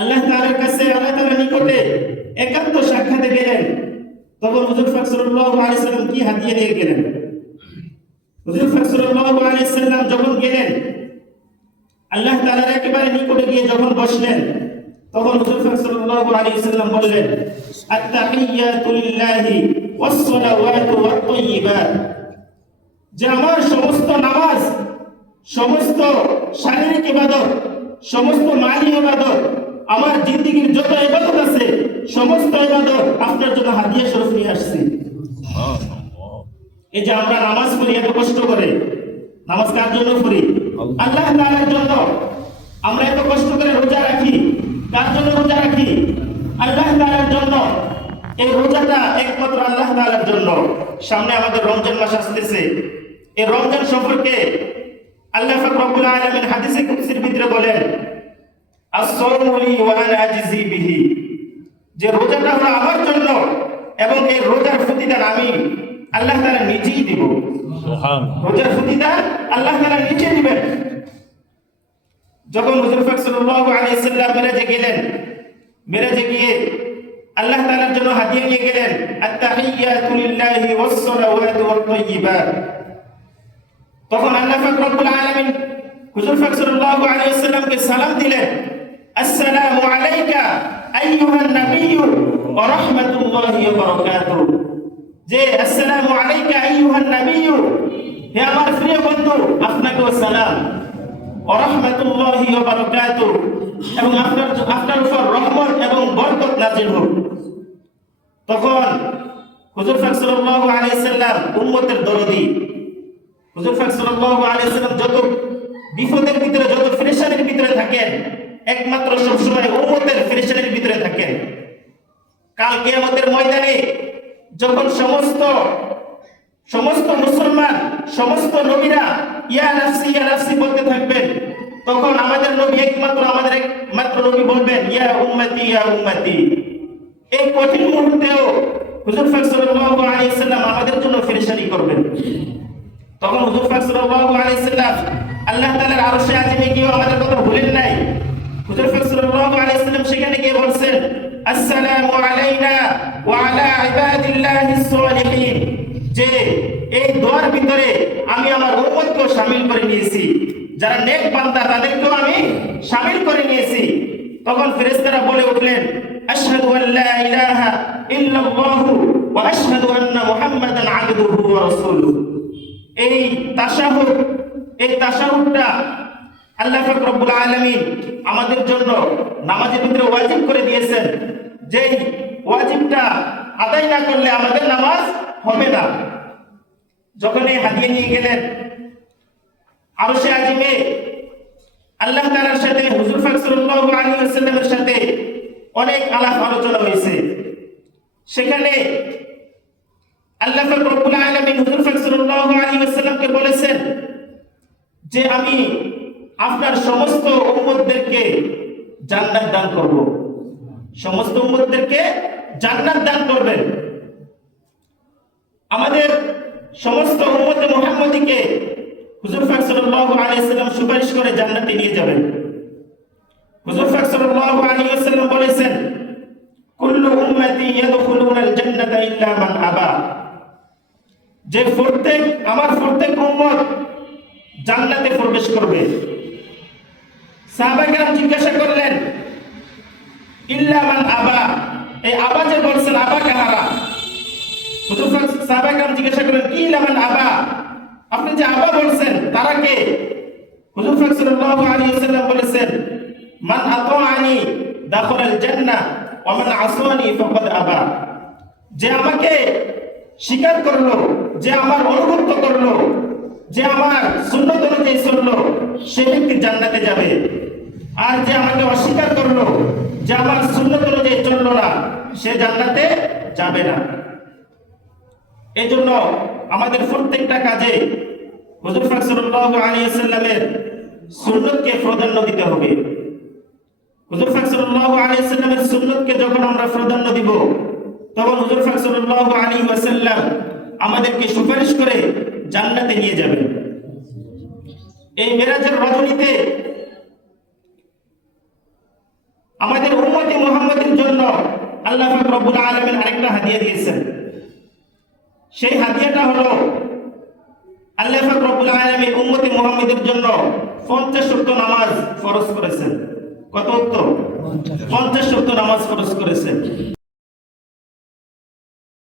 আল্লাহ তাআলার কাছে আল্লাহ তাআলার নিকটে একান্ত সাক্ষাতে গেলেন, তখন হুজুর পাক সাল্লাল্লাহু আলাইহি সাল্লাম কি হাদিয়া নিয়ে গেলেন? হুজুর পাক সাল্লাল্লাহু আলাইহি সাল্লাম যখন গেলেন আল্লাহ তাআলার একেবারে নিকটে গিয়ে যখন বসলেন, তখন হুজুর পাক সাল্লাল্লাহু আলাইহি সাল্লাম বললেন, আত-তাহিয়াতু লিল্লাহি ওয়াস-সালাওয়াতু ওয়াত-তাইয়্যিবাত, যে আমার সমস্ত নামাজ, সমস্ত শারীরিক ইবাদত, সমস্ত মালি ইবাদত, আমার জিন্দেগীর যত ইবাদত আছে সমস্ত ইবাদত আপনার জন্য হাদিয়া স্বরূপ নিয়ে আসছি। এই যে আমরা নামাজ পড়ি এত কষ্ট করে, নামাজ কার জন্য পড়ি? আল্লাহ তাআলার জন্য। আমরা এত কষ্ট করে রোজা রাখি, কার জন্য রোজা রাখি? আল্লাহ তাআলার জন্য। এই রোজাটা একমাত্র আল্লাহ তাআলার জন্য। সামনে আমাদের রমজান মাস আসতেছে, এই রমজান সম্পর্কে আল্লাহ পাক রব্বুল আলামিন হাদিসে কুদসির ভিতরে বলেন, আস-সাওমু লি ওয়া আনা আজজি বিহি, যে রোজাটা হলো আমার জন্য এবং এই রোজার প্রতিদান আমি আল্লাহ তাআলা নিজেই দিব। সুবহানাল্লাহ। রোজার প্রতিদান আল্লাহ তাআলা নিজে দিবেন। যখন হুজুর পাক সাল্লাল্লাহু আলাইহি সাল্লাম মিরাজে গেলেন, মিরাজে গিয়ে আল্লাহ তাআলার জন্য হাদিয়া নিয়ে গেলেন, আত-তাহিয়াতু লিল্লাহি ওয়াস-সালাওয়াতু ওয়াত-তাইয়্যিবাত। তখন আল্লাহ পাক রব্বুল আলামিন হুজুর পাক সাল্লাল্লাহু আলাইহি সাল্লামকে সালাম দিলেন, আসসালামু আলাইকা আইয়ুহান নাবিয়্যু ওয়া রাহমাতুল্লাহি ওয়া বারাকাতুহু, যে আসসালামু আলাইকা আইয়ুহান নাবিয়্যু, হে আমার প্রিয় বন্ধু আপনাকেও সালাম, ওয়া রাহমাতুল্লাহি ওয়া বারাকাতুহু, এবং আপনার উপর রহমত এবং বরকত নাযিল হোক। তখন হুজুর পাক সাল্লাল্লাহু আলাইহি সাল্লাম উম্মতের দরদি, হুজুর পাক সাল্লাল্লাহু আলাইহি সাল্লাম যত বিপদের ভিতরে, যত পেরেশানির ভিতরে থাকেন, একমাত্র সবসময় উম্মতের পেরেশানির ভিতরে থাকেন। কাল কিয়ামতের ময়দানে যখন সমস্ত মুসলমান, সমস্ত নবীরা ইয়া নাফসি বলতে থাকবেন, তখন আমাদের নবী একমাত্র নবী বলবেন, ইয়া উম্মতি। এই কঠিন মুহূর্তেও হুজুর পাক সাল্লাল্লাহু আলাইহি সাল্লাম আমাদের জন্য পেরেশানি করবেন। তখন হুজুর পাক সাল্লাল্লাহু আলাইহি সাল্লাম আল্লাহ তাআলার আরশে আজিমে গিয়ে আমাদের কথা ভুলেন নাই। হুজুর পাক সাল্লাল্লাহু আলাইহি সাল্লাম সেখানে গিয়ে বলছেন, আসসালামু আলাইনা ওয়া আলা ইবাদিল্লাহিস সালিহিন, যে এই দোয়ার ভিতরে আমি আমার উম্মতকে শামিল করে নিয়েছি, যারা নেক বান্দা তাদেরকেও আমি শামিল করে নিয়েছি। তখন ফেরেশতারা বলে উঠলেন, আশহাদু আল্লা ইলাহা ইল্লাল্লাহু ওয়া আশহাদু আন্না মুহাম্মাদান আবদুহু ওয়া রাসূলুহু। এই তাশাহুদটা আল্লাহ পাক রব্বুল আলামিন আমাদের জন্য নামাজের ভিতরে ওয়াজিব করে দিয়েছেন, যেই ওয়াজিবটা আদায় না করলে আমাদের নামাজ হবে না। যখন এই হাদিয়া নিয়ে গেলেন আরশে আজিমে, আল্লাহ তাআলার সাথে হুজুর পাক সাল্লাল্লাহু আলাইহি ওয়াসাল্লামের সাথে অনেক আলাপ আলোচনা হয়েছে। সেখানে আল্লাহ পাক রব্বুল আলামিন হুজুর পাক সাল্লাল্লাহু আলাইহি ওয়াসাল্লামকে বলেছেন যে আমি আপনার সমস্ত উম্মতদেরকে জান্নাত দান করব। সমস্ত উম্মতদেরকে জান্নাত দান করবেন। আমাদের সমস্ত উম্মতে মুহাম্মদীকে হুজুর পাক সাল্লাল্লাহু আলাইহি ওয়াসাল্লাম সুপারিশ করে জান্নাতে নিয়ে যাবেন। হুজুর পাক সাল্লাল্লাহু আলাইহি ওয়াসাল্লাম বলেছেন, কুল্লু উম্মতি ইয়াদখুলুনাল জান্নাতা ইল্লা মান আবা, যে আমার প্রত্যেক উম্মত জান্নাতে প্রবেশ করবে। সাহাবায়ে কেরাম জিজ্ঞাসা করলেন, ইল্লা মান আবা, এই আবা যে বলছেন, আবা কাহারা? হুজুর সাহাবায়ে কেরাম জিজ্ঞাসা করলেন, কি ইল্লা মান আবা, আপনি যে আবা বলছেন তারা কে? হুজুর সাল্লাল্লাহু আলাইহি ওয়াসাল্লাম বলেছেন, মান আতাআনি দাখালাল জান্নাহ ওয়া মান আসানি ফাকাদ আবা, যে আমাকে স্বীকার করলো, যে আমার অনুগত করলো, যে আমার সুন্নাত অনুযায়ী চললো, সে ব্যক্তি জান্নাতে যাবে। আর যে আমাকে অস্বীকার করলো, যে আমার সুন্নাত অনুযায়ী চললো না, সে জান্নাতে যাবে না। এই জন্য আমাদের প্রত্যেকটা কাজে হুজুর পাক সাল্লাল্লাহু আলাইহি ওয়াসাল্লামের সুন্নাতকে প্রাধান্য দিতে হবে। হুজুর পাক সাল্লাল্লাহু আলাইহি ওয়াসাল্লামের সুন্নাতকে যখন আমরা প্রাধান্য দিব, তখন হুজুর পাক সাল্লাল্লাহু আলাইহি ওয়াসাল্লাম আমাদেরকে সুপারিশ করে জান্নাতে নিয়ে যাবেন। এই মেরাজের রজনীতে আমাদের উম্মতে মুহাম্মাদের জন্য আল্লাহ পাক রব্বুল আলামিন আরেকটা হাদিয়া দিয়েছেন। সেই হাদিয়াটা হলো আল্লাহ পাক রব্বুল আলামিন উম্মতে মুহাম্মাদের জন্য 50 ওয়াক্ত নামাজ ফরজ করেছেন। কত ওয়াক্ত? 50 ওয়াক্ত নামাজ ফরজ করেছেন।